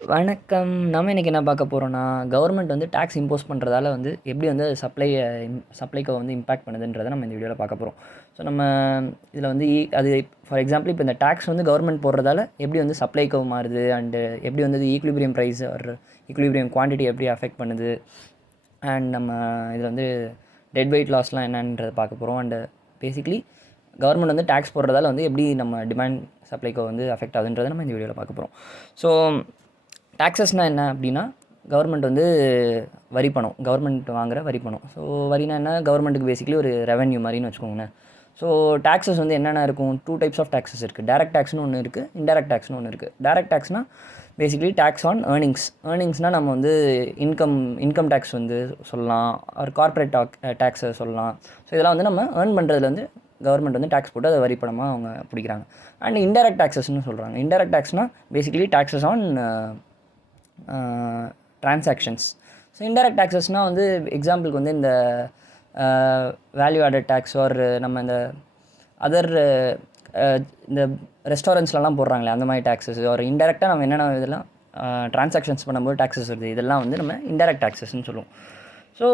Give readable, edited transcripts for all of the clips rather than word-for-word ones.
வணக்கம். நம்ம இன்னைக்கு என்ன பார்க்க போறோம்னா, கவர்மெண்ட் வந்து டாக்ஸ் இம்போஸ் பண்றதால வந்து எப்படி வந்து சப்ளைக்கோ வந்து இம்பாக்ட் பண்ணுதுன்றத நம்ம இந்த வீடியோல பார்க்க போறோம். ஸோ நம்ம இதில வந்து அது ஃபார் எக்ஸாம்பிள் இப்போ இந்த டாக்ஸ் வந்து கவர்மெண்ட் போடுறதால எப்படி வந்து சப்ளைக்கோ மாறுது அண்டு எப்படி வந்து equilibrium price or equilibrium quantity எப்படி அஃபெக்ட் பண்ணுது. அண்ட் நம்ம இதில் வந்து டெட் வெயிட் லாஸ்லாம் என்னன்றதை பார்க்க போகிறோம். அண்டு பேசிக்லி கவர்மெண்ட் வந்து டாக்ஸ் போடுறதால வந்து எப்படி நம்ம டிமாண்ட் சப்ளைக்கோ வந்து அஃபெக்ட் ஆகுதுன்றதை நம்ம இந்த வீடியோவில் பார்க்க போகிறோம். ஸோ டாக்ஸஸ்னால் என்ன அப்படின்னா, கவர்மெண்ட் வந்து வரி பணம், கவர்மெண்ட் வாங்குகிற வரி பணம். ஸோ வரினா என்ன, கவர்மெண்ட்டுக்கு பேசிக்கலி ஒரு ரெவென்யூ மாதிரின்னு வச்சுக்கோங்களேன். ஸோ டாக்ஸஸ் வந்து என்னென்ன இருக்கும், 2 டைப்ஸ் ஆஃப் டாக்ஸஸ் இருக்குது. டைரக்ட் டாக்ஸ்னு ஒன்று இருக்குது, இன்டைரக்ட் டாக்ஸ்னு ஒன்று இருக்குது. டைரக்ட் டாக்ஸ்னால் பேசிக்கலி டாக்ஸ் ஆன் ஏர்னிங்ஸ்னால் நம்ம வந்து இன்கம் டேக்ஸ் வந்து சொல்லலாம், ஒரு கார்ப்பரேட் டேக்ஸை சொல்லலாம். ஸோ இதெல்லாம் வந்து நம்ம ஏர்ன் பண்ணுறதுல வந்து கவர்மெண்ட் வந்து டேக்ஸ் போட்டு அதை வரி பணமாக அவங்க பிடிக்கிறாங்க. அண்ட் இன்டைரக்ட் டாக்ஸஸ்னு சொல்கிறாங்க. இன்டைரக்ட் டாக்ஸ்னால் basically taxes on transactions. So indirect டாக்ஸஸ்னால் வந்து எக்ஸாம்பிளுக்கு வந்து இந்த வேல்யூ ஆடட் டேக்ஸ் ஆர் நம்ம இந்த அதர் இந்த ரெஸ்டாரண்ட்ஸ்லலாம் போடுறாங்களே அந்த மாதிரி டேக்ஸஸ் ஒரு இன்டெரக்டாக நம்ம என்னென்ன இதெல்லாம் ட்ரான்சாக்ஷன்ஸ் பண்ணும்போது டேக்ஸஸ் வருது, இதெல்லாம் வந்து நம்ம இன்டைரக்ட் டாக்ஸஸ்ன்னு சொல்லுவோம். ஸோ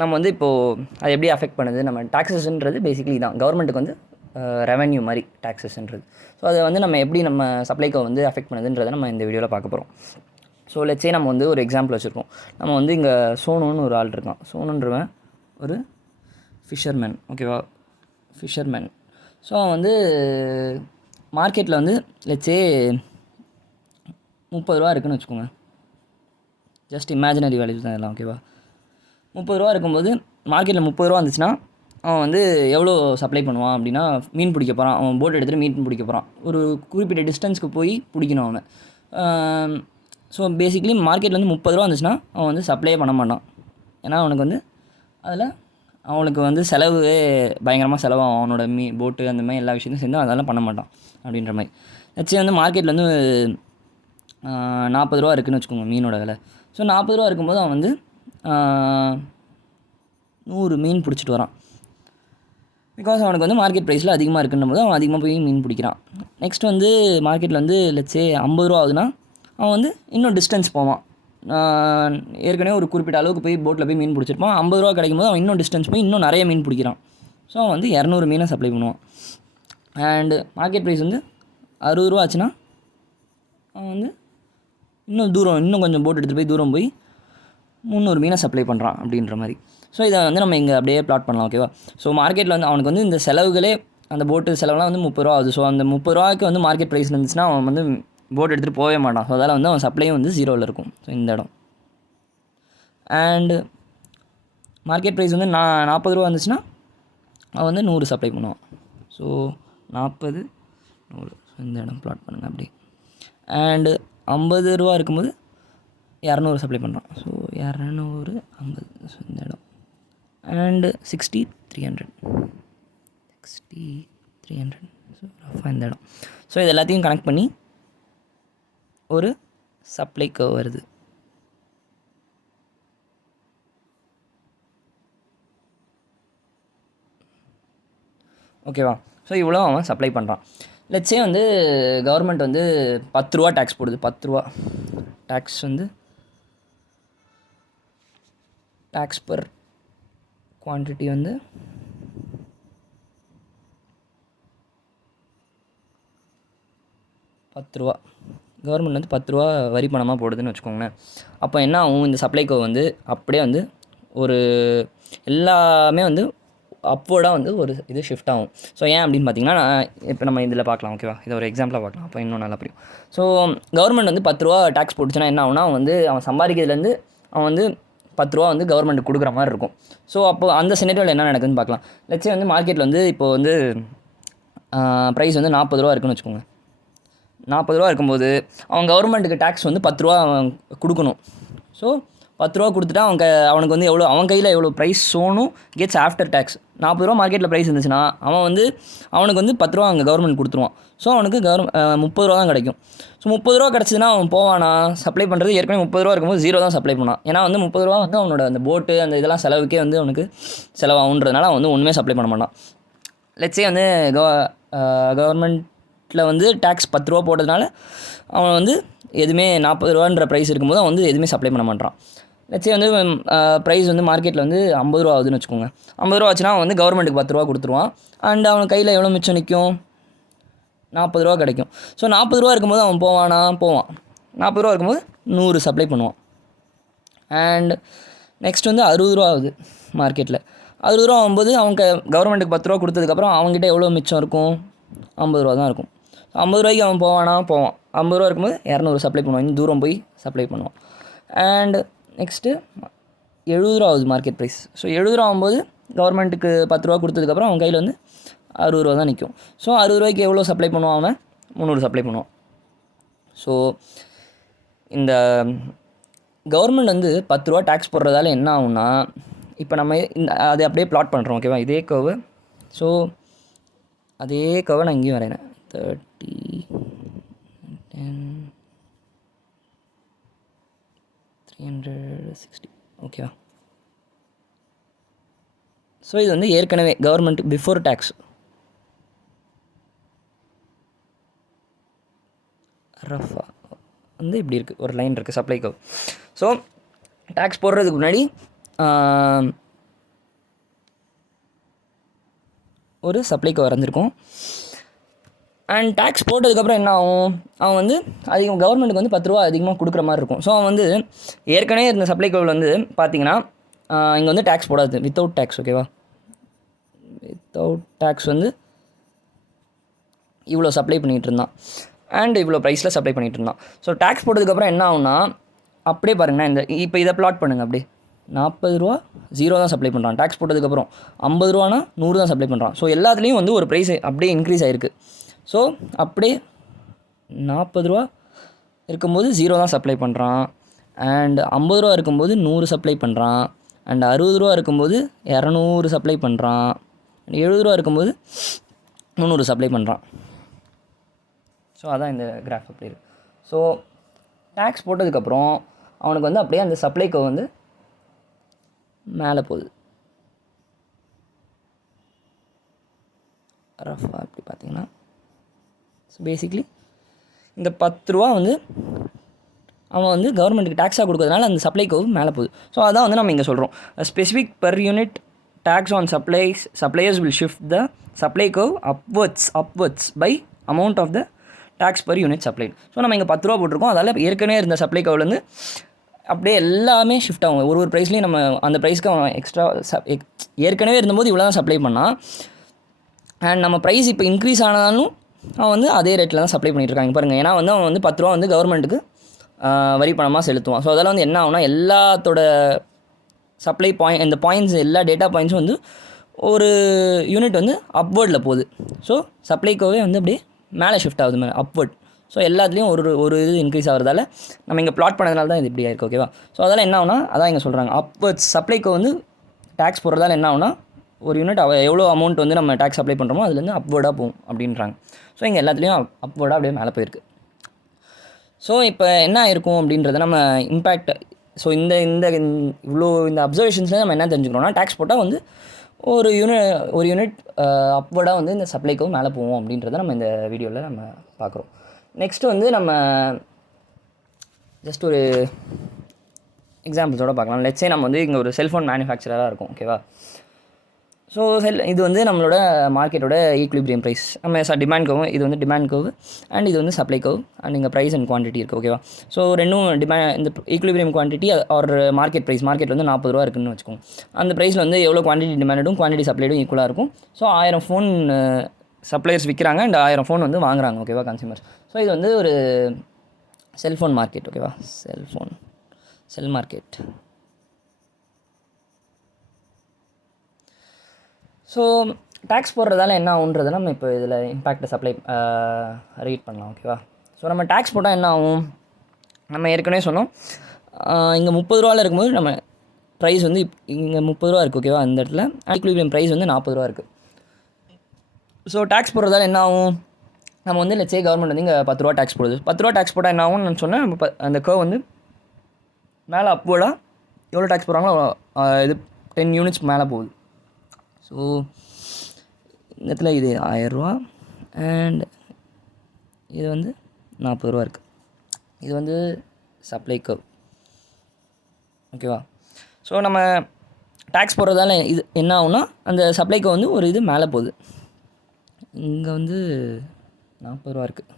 நம்ம வந்து இப்போது அது எப்படி அஃபெக்ட் பண்ணுது, நம்ம டாக்ஸஸ்ன்றது பேசிக்கலி தான் கவர்மெண்ட்டுக்கு வந்து ரெவென்யூ மாதிரி டாக்ஸஸ்ன்றது. ஸோ அதை வந்து நம்ம எப்படி நம்ம சப்ளைக்கோ வந்து அஃபெக்ட் பண்ணுதுன்றதை நம்ம இந்த வீடியோவில் பார்க்க போகிறோம். ஸோ லெட்ஸே நம்ம வந்து ஒரு எக்ஸாம்பிள் வச்சுருக்கோம். நம்ம வந்து இங்கே சோனுன்னு ஒரு ஆள் இருக்கான். சோனுன்றவன் ஒரு ஃபிஷர்மேன், ஓகேவா, ஃபிஷர்மேன். ஸோ அவன் வந்து மார்க்கெட்டில் வந்து லெட்ஸே 30 ரூபா இருக்குதுன்னு வச்சுக்கோங்க. ஜஸ்ட் இமேஜினரி வேல்யூஸ் தான் எல்லாம், ஓகேவா. 30 ரூபா இருக்கும்போது மார்க்கெட்டில் 30 ரூபா இருந்துச்சுன்னா அவன் வந்து எவ்வளோ சப்ளை பண்ணுவான் அப்படின்னா, மீன் பிடிக்க போகிறான். அவன் போட் எடுத்துகிட்டு மீன் பிடிக்க போகிறான். ஒரு குறிப்பிட்ட டிஸ்டன்ஸ்க்கு போய் பிடிக்கணும் அவனை. ஸோ பேசிக்கலி மார்க்கெட்டில் வந்து 30 ரூபா இருந்துச்சுன்னா அவன் வந்து சப்ளையே பண்ண மாட்டான். ஏன்னா அவனுக்கு வந்து அதில் அவனுக்கு வந்து செலவே பயங்கரமாக செலவாகும். அவனோட போட்டு அந்த மாதிரி எல்லா விஷயத்தையும் சேர்ந்து அதெல்லாம் பண்ண மாட்டான் அப்படின்ற மாதிரி. நெக்ஸ்ட் வந்து மார்க்கெட்டில் வந்து 40 ரூபா இருக்குதுன்னு வச்சுக்கோங்க மீனோட விலை. ஸோ 40 ரூபா இருக்கும்போது அவன் வந்து 100 மீன் பிடிச்சிட்டு வரான். பிகாஸ் அவனுக்கு வந்து மார்க்கெட் ப்ரைஸில் அதிகமாக இருக்குன்னும் போது அவன் அதிகமாக போய் மீன் பிடிக்கிறான். நெக்ஸ்ட் வந்து மார்க்கெட்டில் வந்து லெட்ஸே 50 ரூபா ஆகுதுன்னா அவன் வந்து இன்னும் டிஸ்டன்ஸ் போவான். ஏற்கனவே ஒரு குறிப்பிட்ட அளவுக்கு போய் போட்டில் போய் மீன் பிடிச்சிருப்பான். 50 ரூபா கிடைக்கும் போது அவன் இன்னும் டிஸ்டன்ஸ் போய் இன்னும் நிறைய மீன் பிடிக்கிறான். ஸோ அவன் வந்து 200 மீனை சப்ளை பண்ணுவான். அண்டு மார்க்கெட் ப்ரைஸ் வந்து 60 ரூபா ஆச்சுன்னா அவன் வந்து இன்னும் கொஞ்சம் போட் எடுத்துகிட்டு போய் தூரம் போய் 300 மீனை சப்ளை பண்ணுறான் அப்படின்ற மாதிரி. ஸோ இதை வந்து நம்ம இங்கே அப்படியே பிளாட் பண்ணலாம், ஓகேவா. ஸோ மார்க்கெட்டில் வந்து அவனுக்கு வந்து இந்த செலவுகளே, அந்த போட்டு செலவுலாம் வந்து 30 ரூபா ஆகுது. ஸோ அந்த 30 ரூபாய்க்கு வந்து மார்க்கெட் ப்ரைஸ் இருந்துச்சுன்னா அவன் வந்து போட் எடுத்துகிட்டு போகவே மாட்டான். ஸோ அதால் வந்து அவன் சப்ளையும் வந்து 0ல் இருக்கும். ஸோ இந்த இடம் அண்டு மார்க்கெட் ப்ரைஸ் வந்து 40 ரூபா இருந்துச்சுன்னா அவன் வந்து 100 சப்ளை பண்ணுவான். ஸோ 40 100. ஸோ இந்த இடம் பிளாட் பண்ணுங்கள் அப்படி. அண்டு 50 ரூபா இருக்கும்போது 200 சப்ளை பண்ணுறான். ஸோ 200 50. ஸோ இந்த இடம் அண்டு 60 300. ஸோ ரஃபாக இந்த இடம். ஸோ இது எல்லாத்தையும் கனெக்ட் பண்ணி ஒரு சப்ளைக்கோ வருது. ஓகேவா. ஸோ இவ்வளோ அவன் சப்ளை பண்ணுறான். லெட்ஸே வந்து கவர்மெண்ட் வந்து 10 ரூபா டேக்ஸ் போடுது. 10 ரூபா டேக்ஸ் வந்து டேக்ஸ் பர் குவான்டிட்டி வந்து 10 ரூபா. கவர்மெண்ட் வந்து 10 ரூபா வரி பணமாக போடுதுன்னு வச்சுக்கோங்களேன். அப்போ என்ன ஆகும், இந்த சப்ளைக்கோ வந்து அப்படியே வந்து ஒரு எல்லாமே வந்து அப்வர்டாக வந்து ஒரு இது ஷிஃப்ட் ஆகும். ஸோ ஏன் அப்படின்னு பார்த்தீங்கன்னா, இப்போ நம்ம இதில் பார்க்கலாம், ஓகேவா. இதை ஒரு எக்ஸாம்பிளாக பார்க்கலாம், அப்போ இன்னும் நல்லா புரியும். ஸோ கவர்மெண்ட் வந்து 10 ரூபா டேக்ஸ் போட்டுச்சுன்னா என்ன ஆகுனா, அவன் சம்பாதிக்கிறதுலேருந்து அவன் வந்து 10 ரூபா வந்து கவர்மெண்ட்டுக்கு கொடுக்குற மாதிரி இருக்கும். ஸோ அப்போ அந்த சினரியோவில் என்ன நடக்குதுன்னு பார்க்கலாம். லெட்ஸே வந்து மார்க்கெட்டில் வந்து இப்போ வந்து ப்ரைஸ் வந்து 40 ரூபா இருக்குன்னு வச்சுக்கோங்க. 40 ரூபா இருக்கும்போது அவன் கவர்மெண்ட்டுக்கு டேக்ஸ் வந்து 10 ரூபா அவன் கொடுக்கணும். ஸோ 10 ரூபா கொடுத்துட்டா அவனுக்கு வந்து அவன் கையில் எவ்வளோ ப்ரைஸ் சோனும் கெட்ஸ் ஆஃப்டர் டேக்ஸ். 40 ரூபா மார்க்கெட்டில் ப்ரைஸ் இருந்துச்சுன்னா அவனுக்கு வந்து 10 ரூபா அங்கே கவர்மெண்ட் கொடுத்துருவான். ஸோ அவனுக்கு 30 ரூபா தான் கிடைக்கும். ஸோ 30 ரூபா கிடச்சிதுன்னா அவன் போவானா, சப்ளை பண்ணுறது ஏற்கனவே 30 ரூபா இருக்கும்போது 0 தான் சப்ளை பண்ணான். ஏன்னா வந்து 30 ரூபா வந்து அவனோட அந்த போட்டு அந்த இதெல்லாம் செலவுக்கே வந்து அவனுக்கு செலவாகுன்றதுனால அவன் வந்து ஒன்றுமே சப்ளை பண்ண மாட்டான். லெட்ஸே வந்து கவர்மெண்ட்டில் வந்து டேக்ஸ் 10 ரூபா போட்டதுனால அவன் வந்து எதுவுமே 40 ரூபான்ற ப்ரைஸ் இருக்கும்போது அவன் வந்து எதுவுமே சப்ளை பண்ண மாட்டான். லட்சே வந்து ப்ரைஸ் வந்து மார்க்கெட்டில் வந்து 50 ரூபா ஆகுதுன்னு வச்சுக்கோங்க. 50 ரூபா ஆச்சுன்னா அவன் வந்து கவர்மெண்ட்டுக்கு 10 ரூபா கொடுத்துருவான். அண்ட் அவன் கையில் எவ்வளோ மிச்சம் நிற்கும்? 40 ரூபா கிடைக்கும். ஸோ 40 ரூபா இருக்கும்போது அவன் போவான். 40 ரூபா இருக்கும்போது 100 சப்ளை பண்ணுவான். அண்ட் நெக்ஸ்ட் வந்து 60 ரூபா ஆகுது மார்க்கெட்டில். 60 ரூபா ஆகும்போது அவங்க கவர்மெண்ட்டுக்கு 10 ரூபா கொடுத்ததுக்கப்புறம் அவங்ககிட்ட எவ்வளோ மிச்சம் இருக்கும்? 50 ரூபா தான் இருக்கும். 50 ரூபாய்க்கு அவன் போவான். 50 ரூபா இருக்கும்போது 200 சப்ளை பண்ணுவான். இன்னும் தூரம் போய் சப்ளை பண்ணுவான். அண்ட் நெக்ஸ்ட்டு 70 ரூபா ஆகுது மார்க்கெட் ப்ரைஸ். ஸோ 70 ரூபா ஆகும்போது கவர்மெண்ட்டுக்கு 10 ரூபா கொடுத்ததுக்கப்புறம் அவன் கையில் வந்து 60 ரூபா தான் நிற்கும். ஸோ 60 ரூபாய்க்கு எவ்வளோ சப்ளை பண்ணுவான்? அவன் 300 சப்ளை பண்ணுவான். ஸோ இந்த கவர்மெண்ட் வந்து 10 ரூபா டேக்ஸ் போடுறதால என்ன ஆகும்னா, இப்போ நம்ம அதை அப்படியே ப்ளாட் பண்ணுறோம். ஓகேவா? இதே கர்வு. ஸோ அதே கர்வை நான் இங்கேயும் வரைகிறேன். 30 10 360. ஓகேவா? ஸோ இது வந்து ஏற்கனவே கவர்மெண்ட் பிஃபோர் டேக்ஸ் ரஃபாக வந்து இப்படி இருக்குது. ஒரு லைன் இருக்குது சப்ளை கர்வ். ஸோ டேக்ஸ் போடுறதுக்கு முன்னாடி ஒரு சப்ளை கர்வ் வரைஞ்சிருக்கும். அண்ட் டேக்ஸ் போட்டதுக்கப்புறம் என்ன ஆகும்? அவன் வந்து அதிகம் கவர்மெண்ட்டுக்கு வந்து 10 ரூபா அதிகமாக கொடுக்குற மாதிரி இருக்கும். ஸோ அவன் வந்து ஏற்கனவே இந்த சப்ளை கர்வில் வந்து பார்த்தீங்கன்னா இங்கே வந்து டேக்ஸ் போடாது. Without tax. ஓகேவா? வித்தவுட் டேக்ஸ் வந்து இவ்வளோ சப்ளை பண்ணிகிட்டு இருந்தான். அண்ட் இவ்வளோ ப்ரைஸில் சப்ளை பண்ணிகிட்டு இருந்தான். ஸோ டேக்ஸ் போட்டதுக்கப்புறம் என்ன ஆகுனா, அப்படியே பாருங்கண்ணா, இப்போ இதை ப்ளாட் பண்ணுங்கள். அப்படியே 40 ரூபா 0 தான் சப்ளை பண்ணுறான். டேக்ஸ் போட்டதுக்கப்புறம் 50 ரூபானா 100 தான் சப்ளை பண்ணுறான். ஸோ எல்லாத்துலேயும் வந்து ஒரு ப்ரைஸ் அப்படியே இன்க்ரீஸ் ஆகிருக்கு. ஸோ அப்படியே 40 ரூபா இருக்கும்போது 0 தான் சப்ளை பண்ணுறான். அண்ட் 50 ரூபா இருக்கும்போது 100 சப்ளை பண்ணுறான். அண்ட் 60 ரூபா இருக்கும்போது 200 சப்ளை பண்ணுறான். அண்ட் 70 ரூபா இருக்கும்போது 300 சப்ளை பண்ணுறான். ஸோ அதான் இந்த கிராஃப் அப்படி இருக்குது. ஸோ டேக்ஸ் போட்டதுக்கப்புறம் அவனுக்கு வந்து அப்படியே அந்த சப்ளை கர்வ் வந்து மேலே போகுது. ரஃபாக அப்படி பார்த்தீங்கன்னா, ஸோ பேசிக்லி இந்த 10 ரூபா வந்து அவன் வந்து கவர்மெண்ட்டுக்கு டேக்ஸாக கொடுக்கறதுனால அந்த சப்ளை கர்வ் மேலே போகுது. ஸோ அதான் வந்து நம்ம இங்கே சொல்கிறோம். Specific per unit tax on suppliers will shift the supply curve upwards by amount of the tax per unit supplied. So நம்ம இங்கே 10 ரூபா போட்டிருக்கோம். அதால் ஏற்கனவே இருந்த சப்ளை கர்வ்லேருந்து அப்படியே எல்லாமே ஷிஃப்ட் ஆகும். ஒரு ப்ரைஸ்லேயும் நம்ம அந்த ப்ரைஸ்க்கு அவன் எக்ஸ்ட்ரா ஏற்கனவே இருந்தபோது இவ்வளோ தான் சப்ளை பண்ணான். அண்ட் நம்ம ப்ரைஸ் இப்போ இன்க்ரீஸ் ஆனாலும் அவன் வந்து அதே ரேட்டில் தான் சப்ளை பண்ணிகிட்ருக்காங்க பாருங்கள். ஏன்னா வந்து அவன் வந்து 10 ரூபா வந்து கவர்மெண்ட்டுக்கு வரி பணமாக செலுத்துவான். ஸோ அதெல்லாம் வந்து என்ன ஆகுனா, எல்லாத்தோட சப்ளை இந்த பாயிண்ட்ஸ் எல்லா டேட்டா பாயிண்ட்ஸும் வந்து ஒரு யூனிட் வந்து அப்வர்டில் போகுது. ஸோ சப்ளை கர்வே வந்து அப்படியே மேலே ஷிஃப்ட் ஆகுது, மேலே அப்வர்ட். ஸோ எல்லாத்துலேயும் ஒரு இது இன்க்ரீஸ் ஆகிறதால நம்ம இங்கே ப்ளாட் பண்ணதுனால தான் இது இப்படி ஆயிருக்கு. ஓகேவா? ஸோ அதெல்லாம் என்ன ஆகுனா, அதான் இங்கே சொல்கிறாங்க அப்வர்ட்ஸ் சப்ளை கர்வ் வந்து டேக்ஸ் போடுறதால என்ன ஆகுனா, ஒரு யூனிட் எவ்வளோ அமௌண்ட் வந்து நம்ம டேக்ஸ் அப்ளை பண்ணுறோமோ அதுலேருந்து அப்வர்டாக போகும் அப்படின்றாங்க. ஸோ இங்கே எல்லாத்துலேயும் அப்வர்டாக அப்படியே மேலே போயிருக்கு. ஸோ இப்போ என்ன ஆயிருக்கும் அப்படின்றத நம்ம இம்பேக்ட். ஸோ இந்த அப்சர்வேஷன்ஸில் நம்ம என்ன தெரிஞ்சுக்கிறோம்னா, டேக்ஸ் போட்டால் வந்து ஒரு யூனிட் அப்வர்டாக வந்து இந்த சப்ளை கர்வ் மேலே போவோம் அப்படின்றத நம்ம இந்த வீடியோவில் நம்ம பார்க்குறோம். நெக்ஸ்ட்டு வந்து நம்ம ஜஸ்ட் ஒரு எக்ஸாம்பிள்ஸோடு பார்க்கலாம். லெட்ஸே நம்ம வந்து இங்கே ஒரு செல்ஃபோன் மேனுஃபேக்சராக இருக்கும். ஓகேவா? ஸோ இது வந்து நம்மளோட மார்க்கெட்டோட ஈக்விலிபிரியம் ப்ரைஸ். நம்ம டிமாண்ட் கர்வ், இது வந்து டிமாண்ட் கர்வ், அண்ட் இது வந்து சப்ளை கர்வ், அண்ட் இங்கே ப்ரைஸ் அண்ட் குவான்டிட்டி இருக்குது. ஓகேவா? ஸோ ரெண்டும் இந்த equilibrium quantity or market price, market வந்து 40 ரூபா இருக்குன்னு வச்சுக்கோங்க. அந்த ப்ரைஸில் வந்து எவ்வளோ குவான்டிட்டி டிமாண்டும் குவான்டிட்டி சப்ளைடும் ஈக்குவலாக இருக்கும். ஸோ 1000 ஃபோன் சப்ளையர்ஸ் விற்கிறாங்க அண்ட் 1000 ஃபோன் வந்து வாங்குறாங்க. ஓகேவா? கன்சியூமர்ஸ். ஸோ இது வந்து ஒரு செல்ஃபோன் மார்க்கெட். ஓகேவா? செல் மார்க்கெட். ஸோ டேக்ஸ் போடுறதால என்ன ஆகுன்றதை நம்ம இப்போ இதில் இம்பேக்டை ரீட் பண்ணலாம். ஓகேவா? ஸோ நம்ம டேக்ஸ் போட்டால் என்ன ஆகும்? நம்ம ஏற்கனவே சொன்னோம், இங்கே 30 ரூபாவில் இருக்கும்போது நம்ம ப்ரைஸ் வந்து இங்கே 30 ரூபா இருக்குது. ஓகேவா? அந்த இடத்துல ஈக்விலிபிரியம் ப்ரைஸ் வந்து 40 ரூபா இருக்குது. ஸோ டேக்ஸ் போடுறதால என்ன ஆகும்? நம்ம வந்து லெட்ஸே கவர்மெண்ட் வந்து இங்கே 10 ரூபா டேக்ஸ் போடுது. 10 ரூபா டேக்ஸ் போட்டால் என்ன ஆகும்னு நான் சொன்னேன். நம்ம அந்த கர்வ் வந்து மேலே அப்வர்டாக எவ்வளோ டேக்ஸ் போடுறாங்களோ இது 10 யூனிட்ஸ் மேலே போகுது. ஸோ இந்த இடத்துல இது 1000 ரூபா அண்ட் இது வந்து 40 ரூபா இருக்குது. இது வந்து சப்ளை கர்வ். ஓகேவா? ஸோ நம்ம டேக்ஸ் போடுறதால இது என்ன ஆகும்னா அந்த சப்ளை கர்வ் வந்து ஒரு இது மேலே போகுது. இங்கே வந்து 40 ரூபா இருக்குது,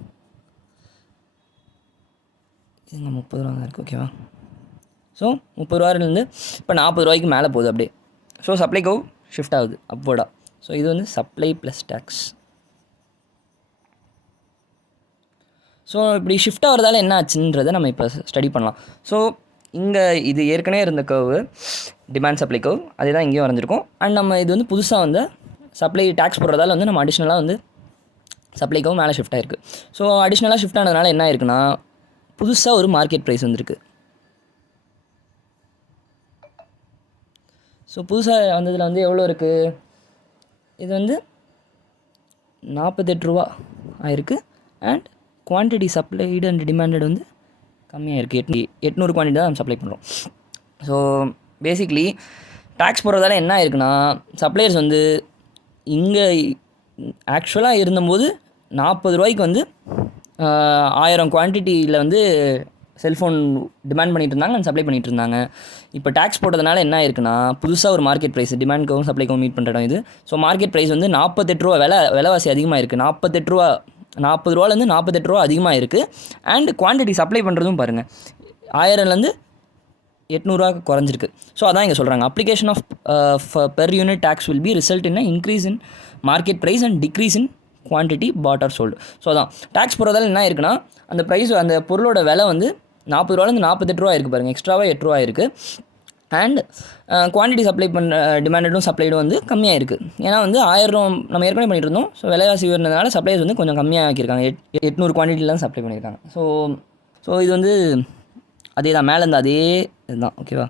இங்கே 30 ரூபா தான் இருக்குது. ஓகேவா? ஸோ 30 ரூபாயிலேருந்து இப்போ 40 ரூபாய்க்கு மேலே போகுது அப்படியே. ஸோ சப்ளை கர்வ் ஷிஃப்ட் ஆகுது அப்வர்டாக. ஸோ இது வந்து சப்ளை ப்ளஸ் டேக்ஸ். ஸோ இப்படி ஷிஃப்ட் ஆகிறதால என்ன ஆச்சுன்றதை நம்ம இப்போ ஸ்டடி பண்ணலாம். ஸோ இங்கே இது ஏற்கனவே இருந்த கர்வு டிமாண்ட் சப்ளை கர்வ், அதே தான் இங்கேயும் வரைஞ்சிருக்கும். அண்ட் நம்ம இது வந்து புதுசாக வந்து சப்ளை டேக்ஸ் போடுறதால வந்து நம்ம அடிஷ்னலாக வந்து சப்ளை கர்வ் மேலே ஷிஃப்ட் ஆகிருக்கு. ஸோ அடிஷ்னலாக ஷிஃப்ட் ஆனதுனால என்ன ஆயிருக்குன்னா புதுசாக ஒரு மார்க்கெட் ப்ரைஸ் வந்துருக்கு. ஸோ புதுசாக வந்ததில் வந்து எவ்வளோ இருக்குது? இது வந்து 48 ரூபா ஆயிருக்கு. And quantity supplied and demanded வந்து கம்மியாக இருக்குது. 800 குவான்டிட்டி தான் நம்ம சப்ளை பண்ணுறோம். ஸோ பேசிக்லி டேக்ஸ் போடுறதால என்ன ஆயிருக்குன்னா சப்ளையர்ஸ் வந்து இங்கே ஆக்சுவலாக இருந்தபோது 40 ரூபாய்க்கு வந்து 1000 குவான்டிட்டியில் வந்து செல்ஃபோன் டிமாண்ட் பண்ணிகிட்டு இருந்தாங்க அண்ட் சப்ளை பண்ணிகிட்டு இருந்தாங்க. இப்போ டேக்ஸ் போட்டதுனால என்ன ஆயிருக்குன்னா புதுசாக ஒரு மார்க்கெட் ப்ரைஸ் டிமாண்ட்கவும் சப்ளைக்கும் மீட் பண்ணுற இடம் இது. ஸோ மார்க்கெட் ப்ரைஸ் வந்து 48 ரூபா, விலைவாசி அதிகமாக இருக்குது. 48 ரூபா, 40 ரூபாலேருந்து 48 ரூபா அதிகமாக இருக்குது. அண்ட் குவான்டிட்டி சப்ளை பண்ணுறதும் பாருங்கள் 1000லேருந்து 800 குறைஞ்சிருக்கு. ஸோ அதான் இங்கே சொல்கிறாங்க, application of per unit tax will be result in increase in market price and decrease in quantity bought or sold. So அதான் டேக்ஸ் போடுறதால என்ன இருக்குன்னா அந்த ப்ரைஸ், அந்த பொருளோட விலை வந்து 40 ரூபாலேருந்து 48 ரூபா இருக்குது பாருங்கள், எக்ஸ்ட்ராவாக 8 ரூபா இருக்குது. அண்ட் குவான்டிட்டி சப்ளை பண்ண டிமாண்டும் சப்ளைடும் வந்து கம்மியாக இருக்குது. ஏன்னா வந்து 1000 நம்ம ஏற்கனவே பண்ணிட்டு இருந்தோம். ஸோ விலைவாசி உயர்ந்ததுனால சப்ளைஸ் வந்து கொஞ்சம் கம்மியாக ஆக்கியிருக்காங்க. 800 குவான்டிட்டிலாம் சப்ளை பண்ணியிருக்காங்க. ஸோ இது வந்து அதே தான், மேலே இருந்து அதே இதுதான். ஓகேவா?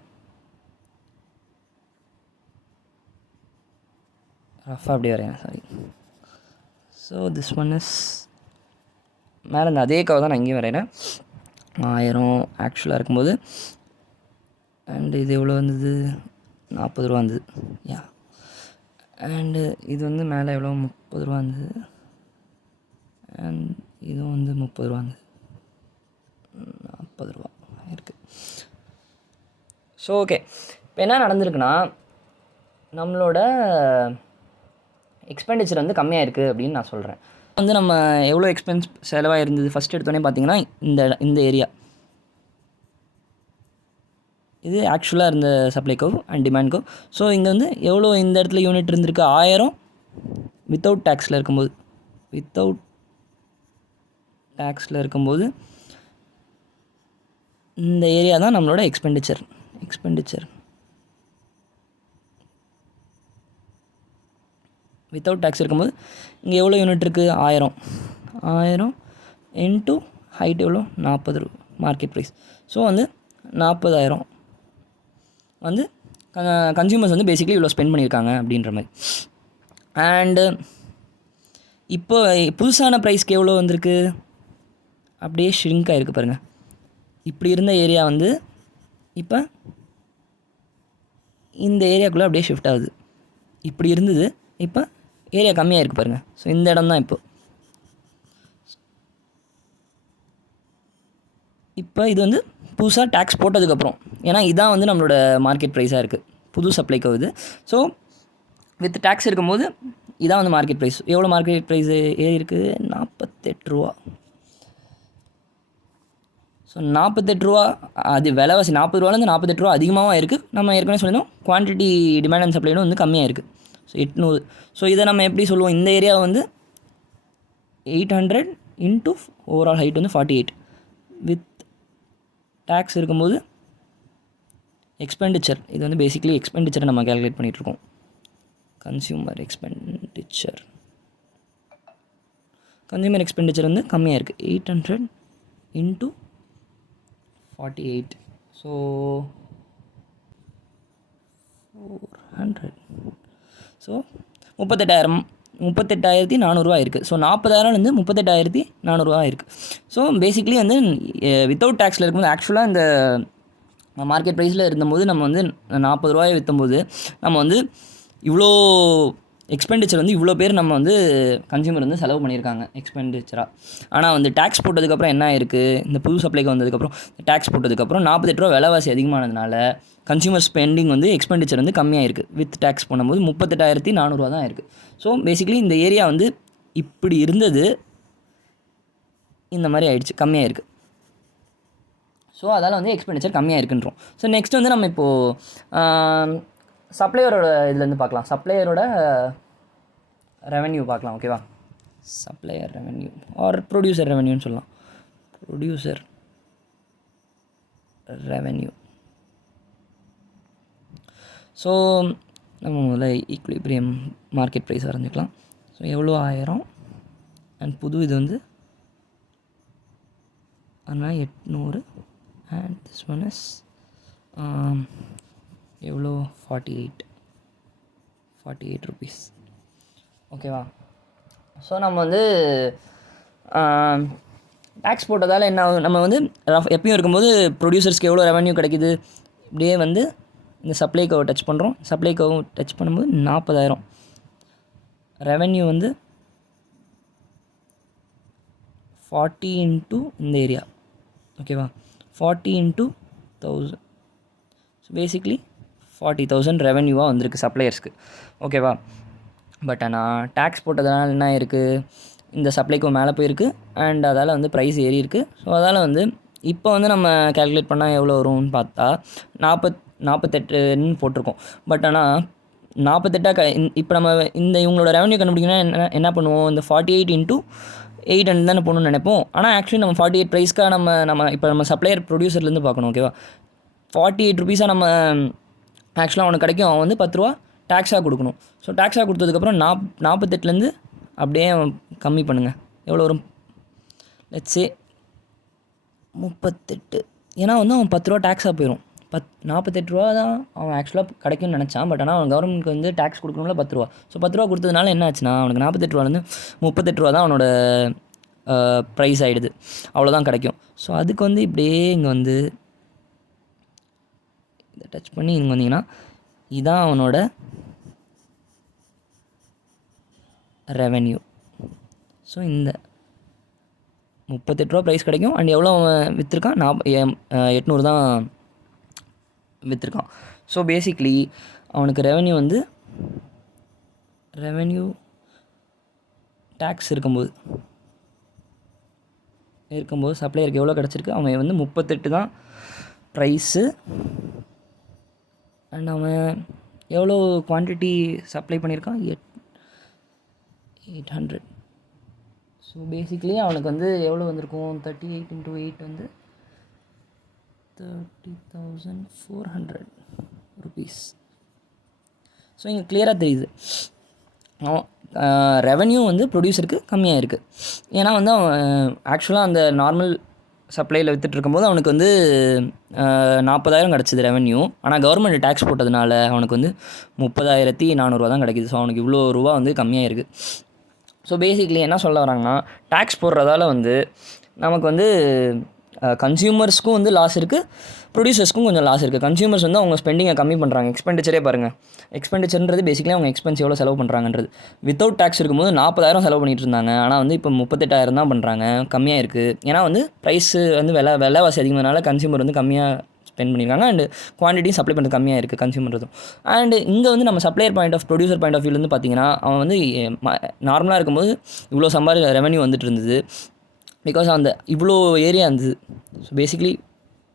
ரஃபாக அப்படி வரையேன், sorry. So this one is மேலே இருந்து அதே கவ் தான் நான் இங்கேயும் வரைகிறேன். 1000 ஆக்சுவலாக இருக்கும்போது அண்டு இது எவ்வளோ வந்தது? 40 ரூபா வந்தது. யா. அண்டு இது வந்து மேலே எவ்வளோ? 30 ரூபா வந்தது. அண்ட் இதுவும் வந்து 30 ரூபா வந்தது. 40 ரூபா இருக்குது. ஸோ ஓகே, இப்போ என்ன நடந்திருக்குன்னா நம்மளோட எக்ஸ்பெண்டிச்சர் வந்து கம்மியாக இருக்குது அப்படின்னு நான் சொல்கிறேன். வந்து நம்ம எவ்வளோ எக்ஸ்பென்ஸ் செலவாக இருந்தது ஃபஸ்ட் எடுத்தோடனே பார்த்தீங்கன்னா இந்த ஏரியா இது ஆக்சுவலாக இருந்த supply curve and demand curve. So இங்கே வந்து எவ்வளோ இந்த இடத்துல யூனிட் இருந்திருக்கு? 1000 வித்தவுட் டேக்ஸில் இருக்கும்போது இந்த ஏரியா தான் நம்மளோட எக்ஸ்பெண்டிச்சர். வித்தவுட் டேக்ஸ் இருக்கும்போது இங்கே எவ்வளோ யூனிட் இருக்குது? 1000 இன்ட்டு ஹைட் எவ்வளோ? 40 ரூபா மார்க்கெட் ப்ரைஸ். ஸோ வந்து 40,000 வந்து கன்சியூமர்ஸ் வந்து பேசிக்கலி இவ்வளோ ஸ்பெண்ட் பண்ணியிருக்காங்க அப்படின்ற மாதிரி. அண்டு இப்போ புதுசான ப்ரைஸ்க்கு எவ்வளோ வந்திருக்கு? அப்படியே ஷ்ரிங்க் ஆகிருக்கு பாருங்கள். இப்படி இருந்த ஏரியா வந்து இப்போ இந்த ஏரியாக்குள்ளே அப்படியே ஷிஃப்ட் ஆகுது. இப்படி இருந்தது, இப்போ ஏரியா கம்மியாக இருக்குது பாருங்கள். ஸோ இந்த இடம் தான் இப்போ இது வந்து புதுசாக டேக்ஸ் போட்டதுக்கப்புறம், ஏன்னா இதான் வந்து நம்மளோட மார்க்கெட் ப்ரைஸாக இருக்குது, புது சப்ளைக்கு வருது. ஸோ வித் டேக்ஸ் இருக்கும்போது இதான் வந்து மார்க்கெட் ப்ரைஸ். எவ்வளோ மார்க்கெட் ப்ரைஸ் ஏறி இருக்குது? 48 ரூபா. ஸோ 48 ரூபா, அது விலைவாசி 40 ரூபாலேருந்து 48 ரூபா அதிகமாகவும் இருக்குது. நம்ம ஏற்கனவே சொல்லியிருந்தோம் குவான்டிட்டி டிமாண்ட் அண்ட் சப்ளைடும் வந்து கம்மியாக இருக்குது. ஸோ 800. ஸோ இதை நம்ம எப்படி சொல்லுவோம்? இந்த ஏரியாவை வந்து 800 இன்ட்டு ஓவரால் ஹைட் வந்து 48 வித் டேக்ஸ் இருக்கும்போது எக்ஸ்பெண்டிச்சர், இது வந்து பேசிக்கலி எக்ஸ்பெண்டிச்சரை நம்ம கேல்குலேட் பண்ணிகிட்ருக்கோம். கன்சியூமர் எக்ஸ்பெண்டிச்சர் வந்து கம்மியாக இருக்குது. 800 இன்ட்டு 48. ஸோ 400. ஸோ 38,400 இருக்குது. ஸோ 40,000 38,400 இருக்குது. ஸோ பேசிக்லி வந்து வித்தவுட் டேக்ஸில் இருக்கும்போது ஆக்சுவலாக இந்த மார்க்கெட் ப்ரைஸில் இருந்தபோது நம்ம வந்து 40 ரூபாயை விற்றும்போது நம்ம வந்து இவ்வளோ எக்ஸ்பெண்டிச்சர் வந்து இவ்வளோ பேர் நம்ம வந்து கன்சியூமர் வந்து செலவு பண்ணியிருக்காங்க எக்ஸ்பெண்டிச்சராக. ஆனால் வந்து டேக்ஸ் போட்டதுக்கப்புறம் என்ன ஆயிருக்கு, இந்த புது சப்ளைக்கு வந்ததுக்கப்புறம் டேக்ஸ் போட்டதுக்கப்புறம் 48 ரூபா விலைவாசி அதிகமானதுனால கன்சியூமர் ஸ்பெண்டிங் வந்து எக்ஸ்பெண்டிச்சர் வந்து கம்மியாக இருக்குது. வித் டேக்ஸ் பண்ணும்போது 38,400 தான் இருக்குது. ஸோ பேசிக்கலி இந்த ஏரியா வந்து இப்படி இருந்தது, இந்த மாதிரி ஆயிடுச்சு, கம்மியாக இருக்குது. ஸோ அதால் வந்து எக்ஸ்பெண்டிச்சர் கம்மியாக இருக்குன்றோம். ஸோ நெக்ஸ்ட் வந்து நம்ம இப்போது சப்ளையரோட இதுலேருந்து பார்க்கலாம். சப்ளையரோட ரெவென்யூ பார்க்கலாம். ஓகேவா, சப்ளையர் ரெவென்யூ ஆர் ப்ரொடியூசர் ரெவென்யூன்னு சொல்லலாம். Producer revenue. ஸோ நம்ம முதல்ல ஈக்விலிபிரியம் மார்க்கெட் ப்ரைஸ் வரைஞ்சிக்கலாம். ஸோ எவ்வளோ 1000 அண்ட் புது இது வந்து ஆனால் 800 அண்ட் திஸ் ஒன் இஸ் எவ்வளோ 48 ருபீஸ். ஓகேவா. ஸோ நம்ம வந்து டேக்ஸ் போட்டதால் என்ன ஆகும், நம்ம வந்து எப்பயும் இருக்கும்போது ப்ரொடியூசர்ஸ்க்கு எவ்வளோ ரெவென்யூ கிடைக்கிது, இப்படியே வந்து இந்த சப்ளைக்கோவை டச் பண்ணுறோம். சப்ளைக்கோவை டச் பண்ணும்போது 40,000 ரெவென்யூ வந்து 40 இன்ட்டு இந்த ஏரியா. ஓகேவா, 40 இன்ட்டு 1000. ஸோ பேசிக்லி 40,000 ரெவென்யூவாக வந்திருக்கு சப்ளையர்ஸ்க்கு. ஓகேவா. பட் ஆனால் டேக்ஸ் போட்டதுனால என்ன இருக்குது, இந்த சப்ளைக்கு மேலே போயிருக்கு அண்ட் அதால் வந்து ப்ரைஸ் ஏறி இருக்குது. ஸோ அதால் வந்து இப்போ வந்து நம்ம கேல்குலேட் பண்ணால் எவ்வளோ வரும்னு பார்த்தா 48ன்னு போட்டிருக்கோம். பட் ஆனால் 48 இப்போ நம்ம இந்த இவங்களோட ரெவென்யூ கண்டுபிடிக்கணும்னா என்ன பண்ணுவோம், இந்த 48 இன்ட்டு 800 தானே போகணும்னு நினைப்போம். ஆனால் ஆக்சுவலி நம்ம 48 ப்ரைஸ்க்காக நம்ம இப்போ நம்ம சப்ளையர் ப்ரொடியூசர்லேருந்து பார்க்கணும். ஓகேவா, 48 ருபீஸாக நம்ம ஆக்சுவலாக அவனுக்கு கிடைக்கும். அவன் வந்து 10 ரூபா டேக்ஸாக கொடுக்கணும். ஸோ டேக்ஸாக கொடுத்ததுக்கப்புறம் 48லேருந்து அப்படியே கம்மி பண்ணுங்கள், எவ்வளோ வரும், லெட்ஸே 38. ஏன்னா வந்து அவன் 10 ரூபா டேக்ஸாக போயிடும். 48 ரூபா தான் அவன் ஆக்சுவலாக கிடைக்கும்னு நினச்சான். பட் ஆனால் அவன் கவர்மெண்ட்டுக்கு வந்து டேக்ஸ் கொடுக்கணும்ல 10 ரூபா. ஸோ 10 ரூபா கொடுத்ததுனால என்ன ஆச்சுன்னா அவனுக்கு 48 ரூபாலேருந்து 38 ரூபா தான் அவனோட ப்ரைஸ் ஆகிடுது. அவ்வளோதான் கிடைக்கும். ஸோ அதுக்கு வந்து இப்படியே இங்கே வந்து இதை டச் பண்ணி இங்கே வந்தீங்கன்னா இதுதான் அவனோட ரெவென்யூ. ஸோ இந்த 38 ரூபா ப்ரைஸ் கிடைக்கும் அண்ட் எவ்வளோ அவன் விற்றுருக்கான், 800 தான் விற்றுருக்கான். ஸோ பேசிக்லி அவனுக்கு ரெவென்யூ வந்து ரெவென்யூ டேக்ஸ் இருக்கும்போது சப்ளையருக்கு எவ்வளோ கிடச்சிருக்கு, அவன் வந்து 38 தான் ப்ரைஸு அண்ட் அவன் எவ்வளோ குவான்டிட்டி சப்ளை பண்ணியிருக்கான், 800. ஸோ பேசிக்லி அவனுக்கு வந்து எவ்வளோ வந்திருக்கும், 38 இன்ட்டு 8 வந்து 30,400 ருபீஸ். ஸோ இங்கே கிளியராக தெரியுது ரெவென்யூ வந்து ப்ரொடியூசருக்கு கம்மியாக இருக்குது. ஏன்னா வந்து அவன் ஆக்சுவலாக அந்த நார்மல் சப்ளையில் விற்றுட்டு இருக்கும்போது அவனுக்கு வந்து 40,000 கிடச்சிது ரெவென்யூ. ஆனால் கவர்மெண்ட் டேக்ஸ் போட்டதுனால அவனுக்கு வந்து 30,400 தான் கிடைக்கிது. ஸோ அவனுக்கு இவ்வளோ ரூபா வந்து கம்மியாக இருக்குது. ஸோ பேசிக்லி என்ன சொல்ல வராங்கன்னா, டேக்ஸ் போடுறதால வந்து நமக்கு வந்து கன்சியூமர்ஸ்க்கும் வந்து லாஸ் இருக்குது, ப்ரொடியூசர்ஸ்க்கும் கொஞ்சம் லாஸ் இருக்குது. கன்சியூமர்ஸ் வந்து அவங்க ஸ்பெண்டிங்கை கம்மி பண்ணுறாங்க. எக்ஸ்பெண்டிச்சரே பாருங்கள், எக்ஸ்பெண்டிச்சர்ன்றது பேசிக்கலி அவங்க எக்ஸ்பென்ஸ் எவ்வளோ செலவு பண்ணுறாங்கன்றது. வித்தவுட் டேக்ஸ் இருக்கும்போது 40,000 செலவு பண்ணிட்டு இருந்தாங்க. ஆனால் வந்து இப்போ 38,000 தான் பண்ணுறாங்க, கம்மியாக இருக்குது. ஏன்னா வந்து ப்ரைஸு வந்து விலைவாசி அதிகமானால கன்சியூமர் வந்து கம்மியாக ஸ்பெண்ட் பண்ணியிருக்காங்க அண்ட் குவான்டிட்டியும் சப்ளை பண்ணுறது கம்மியாக இருக்குது கன்சியூமர்தும். அண்டு இங்கே வந்து நம்ம supplier point of producer point of வியூலேருந்து பார்த்தீங்கன்னா அவன் வந்து நார்மலாக இருக்கும்போது இவ்வளோ ரெவென்யூ வந்துட்டு இருந்தது. பிகாஸ் அந்த இவ்வளோ ஏரியா இருந்தது. ஸோ பேசிக்லி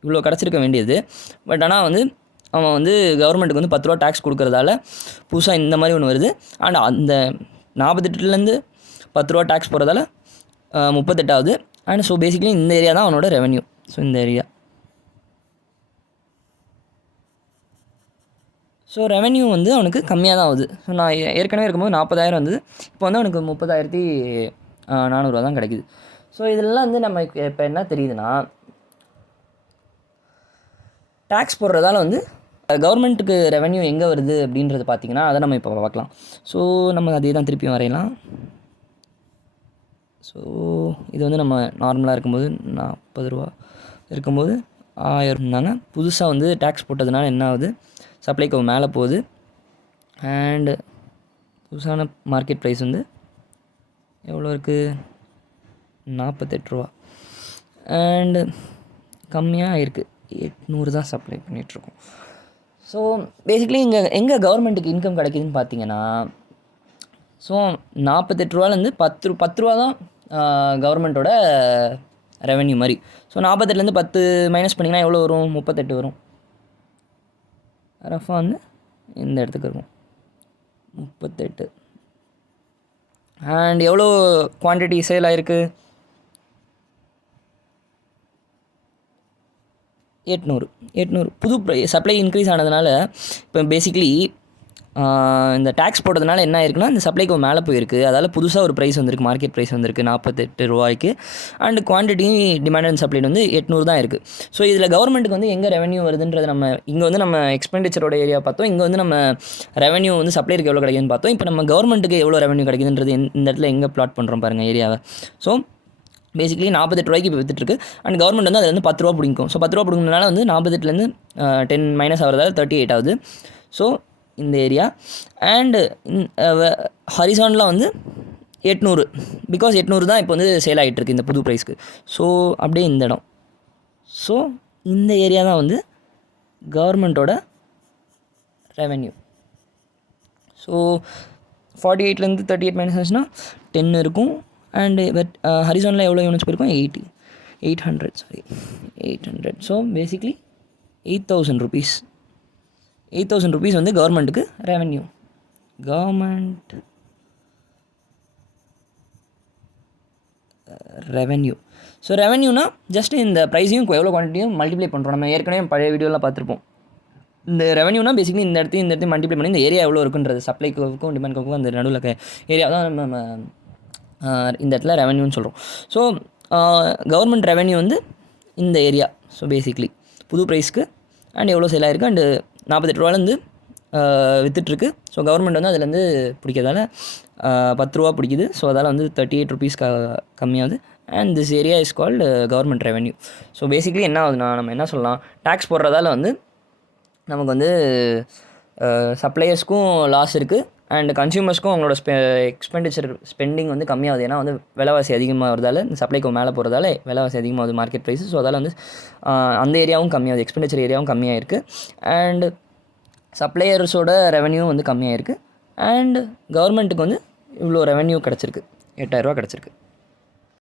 இவ்வளோ கிடச்சிருக்க வேண்டியது. பட் ஆனால் வந்து அவன் வந்து கவர்மெண்ட்டுக்கு வந்து 10 ரூபா டேக்ஸ் கொடுக்குறதால புதுசாக இந்த மாதிரி ஒன்று வருது. அண்ட் அந்த 48லேருந்து 10 ரூபா டேக்ஸ் போகிறதால 38 ஆகுது. அண்ட் ஸோ பேசிக்லி இந்த ஏரியா தான் அவனோட ரெவென்யூ. ஸோ இந்த ஏரியா ஸோ ரெவென்யூ வந்து அவனுக்கு கம்மியாக தான் ஆகுது. ஸோ நான் ஏற்கனவே இருக்கும்போது 40,000 வந்தது, இப்போ வந்து அவனுக்கு 30,400 தான் கிடைக்குது. ஸோ இதெல்லாம் வந்து நம்ம இப்போ என்ன தெரியுதுன்னா, டேக்ஸ் போடுறதால வந்து கவர்மெண்ட்டுக்கு ரெவென்யூ எங்கே வருது அப்படின்றது பார்த்திங்கன்னா அதை நம்ம இப்போ பார்க்கலாம். ஸோ நம்ம அதே தான் திருப்பியும் வரையலாம். ஸோ இது வந்து நம்ம நார்மலாக இருக்கும்போது 40 ரூபா இருக்கும்போது 1000 இருந்தாங்க. புதுசாக வந்து டேக்ஸ் போட்டதுனால என்ன ஆகுது, சப்ளைக்கு மேலே போகுது அண்டு புதுசான மார்க்கெட் ப்ரைஸ் வந்து எவ்வளோ இருக்குது, 48 ரூபா. அண்டு கம்மியாக இருக்குது, 800 தான் சப்ளை பண்ணிகிட்ருக்கோம். ஸோ பேசிக்கலி எங்கே கவர்மெண்ட்டுக்கு இன்கம் கிடைக்குதுன்னு பார்த்தீங்கன்னா, ஸோ 48 ரூபாலேருந்து 10 ரூபா தான் கவர்மெண்ட்டோட ரெவென்யூ மாதிரி. ஸோ 48லேருந்து 10 மைனஸ் பண்ணிங்கன்னா எவ்வளோ வரும், 38 வரும். ரஃபாக வந்து இந்த இடத்துக்கு இருக்கும் 38. அண்ட் எவ்வளோ குவான்டிட்டி சேல் ஆகிருக்கு, 800. புது சப்ளை இன்க்ரீஸ் ஆனதுனால இப்போ பேசிக்கலி இந்த டேக்ஸ் போட்டதுனால என்ன ஆயிருக்குன்னா, இந்த சப்ளைக்கு மேலே போயிருக்கு. அதால் புதுசாக ஒரு ப்ரைஸ் வந்திருக்கு, மார்க்கெட் ப்ரைஸ் வந்திருக்கு 48 ரூபாய்க்கு. And quantity demand and supply வந்து 800 தான் இருக்குது. ஸோ இதில் கவர்மெண்ட்டுக்கு வந்து எங்கே ரெவன்யூ வருதுன்றது நம்ம இங்கே வந்து நம்ம எக்ஸ்பெண்டிச்சரோட ஏரியா பார்த்தோம். இங்கே வந்து நம்ம ரெவன்யூ வந்து சப்ளைக்கு எவ்வளோ கிடைக்குதுன்னு பார்த்தோம். இப்போ நம்ம கவர்மெண்ட்டுக்கு எவ்வளோ ரெவன்யூ கிடைக்குதுன்றது இந்த இடத்துல எங்கே பிளாட் பண்ணுறோம் பாருங்கள் ஏரியாவை. ஸோ பேசிக்கலி 48 ரூபாய்க்கு இப்போ விற்றுட்டுருக்கு. அண்ட் கவர்மெண்ட் வந்து அதில் வந்து 10 ரூபா பிடிக்கும். ஸோ 10 ரூபா பிடிக்கிறதுனால வந்து 48லேருந்து 10 மைனஸ் ஆகிறதால 38 ஆகுது. ஸோ இந்த ஏரியா அண்டு ஹரிசானில் வந்து 800, பிகாஸ் 800 தான் இப்போ வந்து சேல் ஆகிட்டுருக்கு இந்த புது ப்ரைஸ்க்கு. ஸோ அப்படியே இந்த இடம், ஸோ இந்த ஏரியா தான் வந்து கவர்மெண்ட்டோட ரெவென்யூ. ஸோ 48லேருந்து 38 மைனஸ் ஆச்சுன்னா 10 இருக்கும். அண்டு பட் ஹரிசானில் எவ்வளோ யூனிட்ஸ் போயிருக்கோம், 800. So basically 8,000 rupees. 8,000 rupees வந்து கவர்மெண்ட்டுக்கு ரெவென்யூ. Government revenue. ஸோ ரெவென்யூனா ஜஸ்ட் இந்த ப்ரைஸையும் எவ்வளோ குவான்டிட்டியும் மல்டிப்ளை பண்ணுறோம். நம்ம ஏற்கனவே பழைய வீடியோலாம் பார்த்துருப்போம். இந்த ரெவென்யூனா பேசிக்கலி இந்த இடத்தையும் மல்டிப்ளை பண்ணி இந்த ஏரியா எவ்வளோ இருக்குன்றது, சப்ளைக்கும் டிமாண்ட்க்கும் அந்த நடுவில் ஏரியா தான் நம்ம இந்த இடத்துல ரெவென்யூன்னு சொல்கிறோம். ஸோ கவர்மெண்ட் ரெவென்யூ வந்து இந்த ஏரியா. ஸோ பேசிக்லி புது ப்ரைஸ்க்கு அண்ட் எவ்வளோ சேல் ஆகிருக்கு அண்டு 48 ரூபாலேருந்து விற்றுட்ருக்கு. ஸோ கவர்மெண்ட் வந்து அதுலேருந்து பிடிக்கிறதால 10 ரூபா பிடிக்குது. ஸோ அதால் வந்து 38 rupees கம்மியாகுது. And this area is called government revenue. So basically என்ன ஆகுதுன்னா, நம்ம என்ன சொல்லலாம், டேக்ஸ் போடுறதால வந்து நமக்கு வந்து சப்ளையர்ஸ்க்கும் லாஸ் இருக்குது அண்ட் கன்சியூமர்ஸ்க்கும் அவங்களோட ஸ்பெண்டிங் வந்து கம்மியாகுது. ஏன்னா வந்து விலைவாசி அதிகமாகிறதால இந்த சப்ளைக்கு மேலே போகிறதால விலைவாசி அதிகமாகுது மார்க்கெட் ப்ரைஸு. ஸோ அதால் வந்து அந்த ஏரியாவும் கம்மியாகுது, எக்ஸ்பெண்டிச்சர் ஏரியாவும் கம்மியாக இருக்குது. அண்டு சப்ளையர்ஸோட ரெவென்யூ வந்து கம்மியாக இருக்குது. அண்ட் கவர்மெண்ட்டுக்கு வந்து இவ்வளோ ரெவென்யூ கிடச்சிருக்கு, 8,000 ரூபா கிடச்சிருக்கு.